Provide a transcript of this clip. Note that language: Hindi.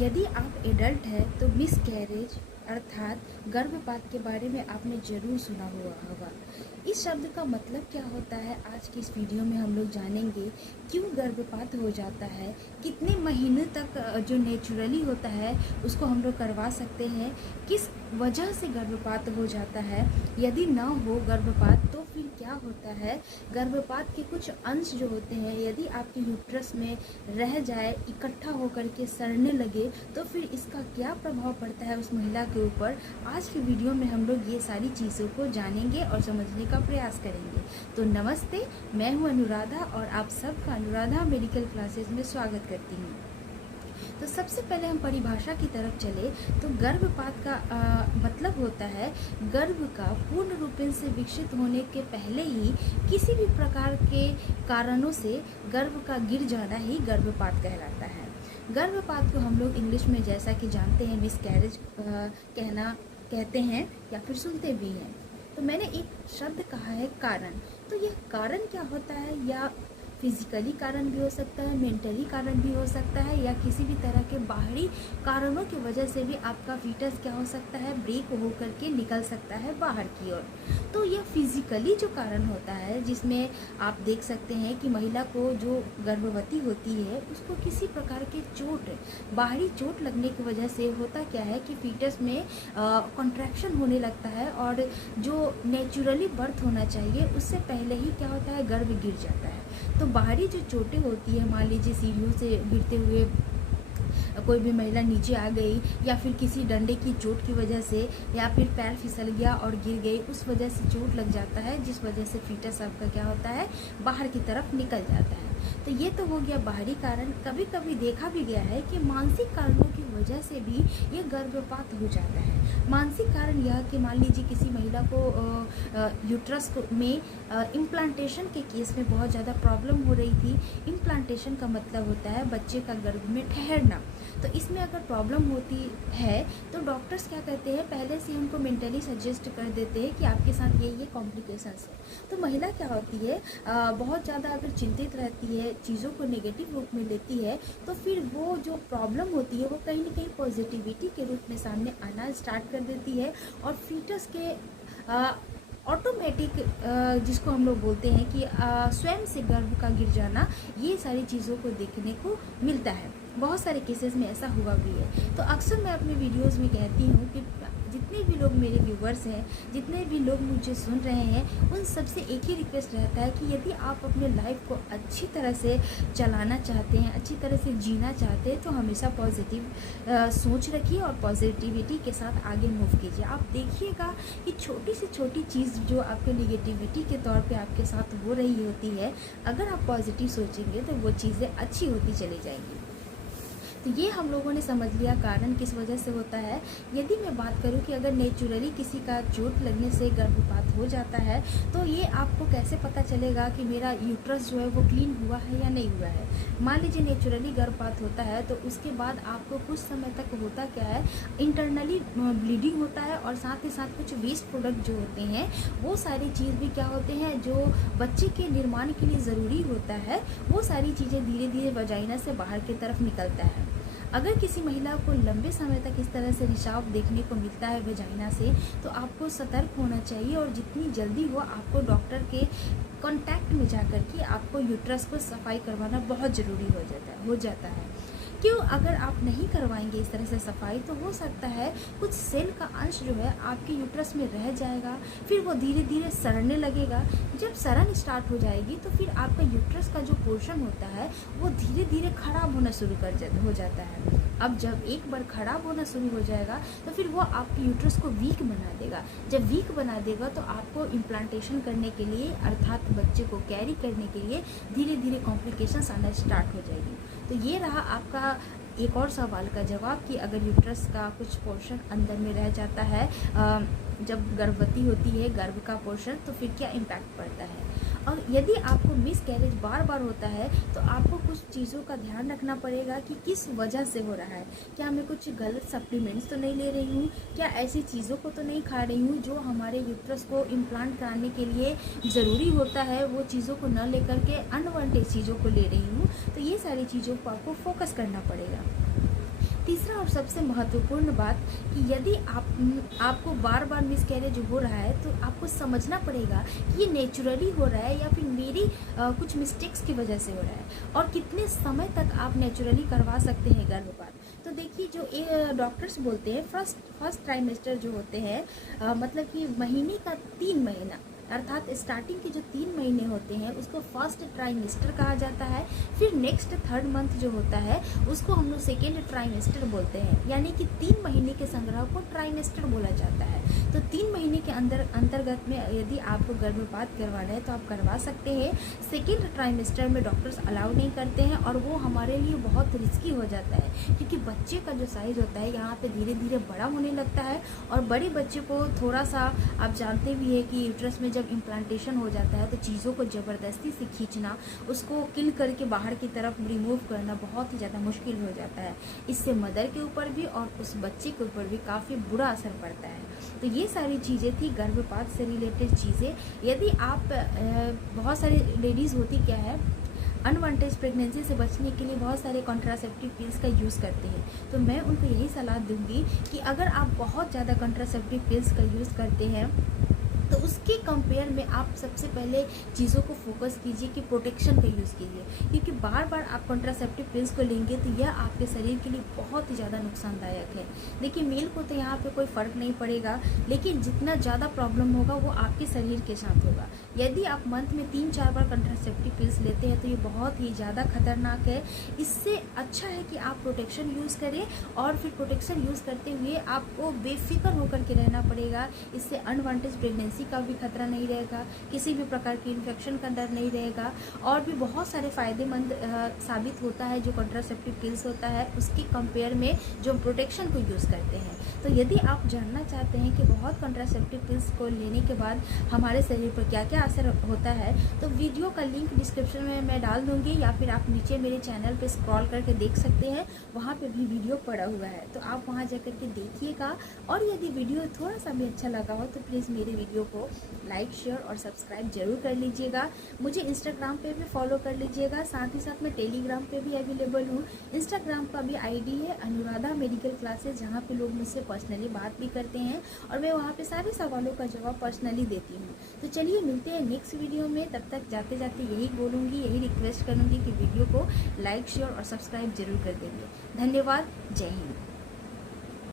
यदि आप एडल्ट हैं तो मिसकैरेज अर्थात गर्भपात के बारे में आपने ज़रूर सुना हुआ होगा। इस शब्द का मतलब क्या होता है, आज की इस वीडियो में हम लोग जानेंगे। क्यों गर्भपात हो जाता है, कितने महीने तक जो नेचुरली होता है उसको हम लोग करवा सकते हैं, किस वजह से गर्भपात हो जाता है, यदि ना हो गर्भपात तो फिर क्या होता है। गर्भपात के कुछ अंश जो होते हैं यदि आपके यूट्रस में रह जाए, इकट्ठा होकर के सड़ने लगे तो फिर इसका क्या प्रभाव पड़ता है उस महिला के ऊपर। आज की वीडियो में हम लोग ये सारी चीज़ों को जानेंगे और समझने का प्रयास करेंगे। तो नमस्ते, मैं हूँ अनुराधा और आप सबका अनुराधा मेडिकल क्लासेस में स्वागत करती हूँ। तो सबसे पहले हम परिभाषा की तरफ चले तो गर्भपात का मतलब होता है गर्भ का पूर्ण रूपेण से विकसित होने के पहले ही किसी भी प्रकार के कारणों से गर्भ का गिर जाना ही गर्भपात कहलाता है। गर्भपात को हम लोग इंग्लिश में जैसा कि जानते हैं मिसकैरेज कहते हैं या फिर सुनते भी हैं। तो मैंने एक शब्द कहा है कारण। तो यह कारण क्या होता है, या फिजिकली कारण भी हो सकता है, मेंटली कारण भी हो सकता है, या किसी भी तरह के बाहरी कारणों की वजह से भी आपका फीटस क्या हो सकता है, ब्रेक हो करके निकल सकता है बाहर की ओर। तो यह फिजिकली जो कारण होता है जिसमें आप देख सकते हैं कि महिला को जो गर्भवती होती है उसको किसी प्रकार के चोट, बाहरी चोट लगने की वजह से होता क्या है कि फीटस में कॉन्ट्रैक्शन होने लगता है और जो नेचुरली बर्थ होना चाहिए उससे पहले ही क्या होता है, गर्भ गिर जाता है। तो बाहरी जो चोटें होती है, मान लीजिए सीढ़ियों से गिरते हुए कोई भी महिला नीचे आ गई, या फिर किसी डंडे की चोट की वजह से, या फिर पैर फिसल गया और गिर गई, उस वजह से चोट लग जाता है जिस वजह से फीटस आपका क्या होता है, बाहर की तरफ निकल जाता है। तो ये तो हो गया बाहरी कारण। कभी कभी देखा भी गया है कि मानसिक कारणों की वजह से भी ये गर्भपात हो जाता है। मानसिक कारण यह कि मान लीजिए किसी महिला को यूट्रस में इम्प्लांटेशन के केस में बहुत ज़्यादा प्रॉब्लम हो रही थी। इम्प्लांटेशन का मतलब होता है बच्चे का गर्भ में ठहरना। तो इसमें अगर प्रॉब्लम होती है तो डॉक्टर्स क्या कहते हैं, पहले से उनको मेंटली सजेस्ट कर देते हैं कि आपके साथ ये कॉम्प्लिकेशंस है। तो महिला क्या होती है, बहुत ज़्यादा अगर चिंतित रहती है, चीज़ों को नेगेटिव रूप में लेती है, तो फिर वो जो प्रॉब्लम होती है वो कहीं ना कहीं पॉजिटिविटी के रूप में सामने आना स्टार्ट कर देती है और फीटस के ऑटोमेटिक जिसको हम लोग बोलते हैं कि स्वयं से गर्भ का गिर जाना, ये सारी चीज़ों को देखने को मिलता है। बहुत सारे केसेस में ऐसा हुआ भी है। तो अक्सर मैं अपने वीडियोस में कहती हूँ कि जितने भी लोग मेरे व्यूवर्स हैं, जितने भी लोग मुझे सुन रहे हैं, उन सबसे एक ही रिक्वेस्ट रहता है कि यदि आप अपने लाइफ को अच्छी तरह से चलाना चाहते हैं, अच्छी तरह से जीना चाहते हैं, तो हमेशा पॉजिटिव सोच रखिए और पॉजिटिविटी के साथ आगे मूव कीजिए। आप देखिएगा कि छोटी से छोटी चीज़ जो आपके निगेटिविटी के तौर पे आपके साथ हो रही होती है, अगर आप पॉजिटिव सोचेंगे तो वो चीज़ें अच्छी होती चली जाएंगी। तो ये हम लोगों ने समझ लिया कारण किस वजह से होता है। यदि मैं बात करूं कि अगर नेचुरली किसी का चोट लगने से गर्भपात हो जाता है तो ये आपको कैसे पता चलेगा कि मेरा यूट्रस जो है वो क्लीन हुआ है या नहीं हुआ है। मान लीजिए नेचुरली गर्भपात होता है तो उसके बाद आपको कुछ समय तक होता क्या है, इंटरनली ब्लीडिंग होता है और साथ ही साथ कुछ वेस्ट प्रोडक्ट जो होते हैं वो सारी चीज़ भी क्या होते हैं जो बच्चे के निर्माण के लिए ज़रूरी होता है, वो सारी चीज़ें धीरे धीरे वजाइना से बाहर की तरफ निकलता है। अगर किसी महिला को लंबे समय तक इस तरह से रिसाव देखने को मिलता है वेजाइना से, तो आपको सतर्क होना चाहिए और जितनी जल्दी हो आपको डॉक्टर के कांटेक्ट में जाकर के आपको यूट्रस को सफाई करवाना बहुत ज़रूरी हो जाता है। क्यों, अगर आप नहीं करवाएंगे इस तरह से सफाई तो हो सकता है कुछ सेल का अंश जो है आपके यूट्रस में रह जाएगा, फिर वो धीरे धीरे सड़ने लगेगा। जब सड़न स्टार्ट हो जाएगी तो फिर आपका यूट्रस का जो पोर्शन होता है वो धीरे धीरे खराब होना शुरू हो जाता है। अब जब एक बार खराब होना शुरू हो जाएगा तो फिर वो आपके यूट्रस को वीक बना देगा। जब वीक बना देगा तो आपको इम्प्लांटेशन करने के लिए अर्थात बच्चे को कैरी करने के लिए धीरे धीरे कॉम्प्लिकेशंस आना स्टार्ट हो जाएगी। तो ये रहा आपका एक और सवाल का जवाब कि अगर यूट्रस का कुछ पोर्शन अंदर में रह जाता है जब गर्भवती होती है गर्भ का पोर्शन, तो फिर क्या इम्पैक्ट पड़ता है। और यदि आपको मिसकैरेज बार बार होता है तो आपको कुछ चीज़ों का ध्यान रखना पड़ेगा कि किस वजह से हो रहा है। क्या मैं कुछ गलत सप्लीमेंट्स तो नहीं ले रही हूँ, क्या ऐसी चीज़ों को तो नहीं खा रही हूँ जो हमारे यूट्रस को इम्प्लांट कराने के लिए ज़रूरी होता है, वो चीज़ों को न लेकर के अनवांटेड चीज़ों को ले रही हूँ। तो ये सारी चीज़ों पर आपको फोकस करना पड़ेगा। तीसरा और सबसे महत्वपूर्ण बात कि यदि आपको बार बार मिसकैरेज हो रहा है तो आपको समझना पड़ेगा कि ये नेचुरली हो रहा है या फिर मेरी कुछ मिस्टेक्स की वजह से हो रहा है, और कितने समय तक आप नेचुरली करवा सकते हैं गर्भपात। तो देखिए, जो डॉक्टर्स बोलते हैं फर्स्ट ट्राइमेस्टर जो होते हैं, मतलब कि महीने का 3 महीना, अर्थात स्टार्टिंग के जो 3 महीने होते हैं उसको फर्स्ट ट्राइमेस्टर कहा जाता है। फिर नेक्स्ट 3rd मंथ जो होता है उसको हम लोग सेकेंड ट्राइमेस्टर बोलते हैं, यानी कि 3 महीने के संग्रह को ट्राइमेस्टर बोला जाता है। तो 3 महीने के अंतर्गत में यदि आपको गर्भपात करवाना है तो आप करवा सकते हैं। सेकेंड ट्राइमेस्टर में डॉक्टर्स अलाउ नहीं करते हैं और वो हमारे लिए बहुत रिस्की हो जाता है, क्योंकि बच्चे का जो साइज़ होता है यहाँ पे धीरे धीरे बड़ा होने लगता है। और बड़े बच्चे को थोड़ा सा, आप जानते भी है कि यूट्रस में जब इम्प्लांटेशन हो जाता है तो चीज़ों को ज़बरदस्ती से खींचना, उसको किल करके बाहर की तरफ रिमूव करना बहुत ही ज़्यादा मुश्किल हो जाता है। इससे मदर के ऊपर भी और उस बच्चे के ऊपर भी काफ़ी बुरा असर पड़ता है। तो ये सारी चीज़ें थी गर्भपात से रिलेटेड चीज़ें। यदि आप बहुत सारी लेडीज़ होती क्या है, अनवांटेड प्रेगनेंसी से बचने के लिए बहुत सारे कॉन्ट्रासेप्टिव पिल्स का यूज़ करते हैं, तो मैं उनको यही सलाह दूंगी कि अगर आप बहुत ज़्यादा कॉन्ट्रासेप्टिव पिल्स का यूज़ करते हैं तो उसके कंपेयर में आप सबसे पहले चीज़ों को फोकस कीजिए कि प्रोटेक्शन का यूज़ कीजिए, क्योंकि बार बार आप कॉन्ट्रासेप्टिव पिल्स को लेंगे तो यह आपके शरीर के लिए बहुत ही ज़्यादा नुकसानदायक है। देखिए, मेल को तो यहाँ पे कोई फ़र्क नहीं पड़ेगा, लेकिन जितना ज़्यादा प्रॉब्लम होगा वो आपके शरीर के साथ होगा। यदि आप मंथ में 3-4 बार कॉन्ट्रासेप्टिव पिल्स लेते हैं तो ये बहुत ही ज़्यादा खतरनाक है। इससे अच्छा है कि आप प्रोटेक्शन यूज़ करें, और फिर प्रोटेक्शन यूज़ करते हुए आपको बेफिक्र होकर के रहना पड़ेगा। इससे अनवांटेड प्रेगनेंसी का भी खतरा नहीं रहेगा, किसी भी प्रकार की इन्फेक्शन का डर नहीं रहेगा, और भी बहुत सारे फ़ायदेमंद साबित होता है जो कॉन्ट्रासेप्टिव पिल्स होता है उसके कंपेयर में जो प्रोटेक्शन को यूज़ करते हैं। तो यदि आप जानना चाहते हैं कि बहुत कॉन्ट्रासेप्टिव पिल्स को लेने के बाद हमारे शरीर पर क्या क्या असर होता है, तो वीडियो का लिंक डिस्क्रिप्शन में मैं डाल दूँगी, या फिर आप नीचे मेरे चैनल पर स्क्रॉल करके देख सकते हैं, वहाँ पर भी वीडियो पड़ा हुआ है, तो आप वहाँ जा कर के देखिएगा। और यदि वीडियो थोड़ा सा भी अच्छा लगा हो तो प्लीज़ मेरे वीडियो को लाइक, शेयर और सब्सक्राइब जरूर कर लीजिएगा। मुझे इंस्टाग्राम पे भी फॉलो कर लीजिएगा, साथ ही साथ मैं टेलीग्राम पे भी अवेलेबल हूँ। इंस्टाग्राम का भी आईडी है अनुराधा मेडिकल क्लासेस, जहाँ पे लोग मुझसे पर्सनली बात भी करते हैं और मैं वहाँ पे सारे सवालों का जवाब पर्सनली देती हूँ। तो चलिए मिलते हैं नेक्स्ट वीडियो में, तब तक जाते जाते यही बोलूँगी, यही रिक्वेस्ट करूँगी कि वीडियो को लाइक, शेयर और सब्सक्राइब जरूर कर देंगे। धन्यवाद। जय हिंद।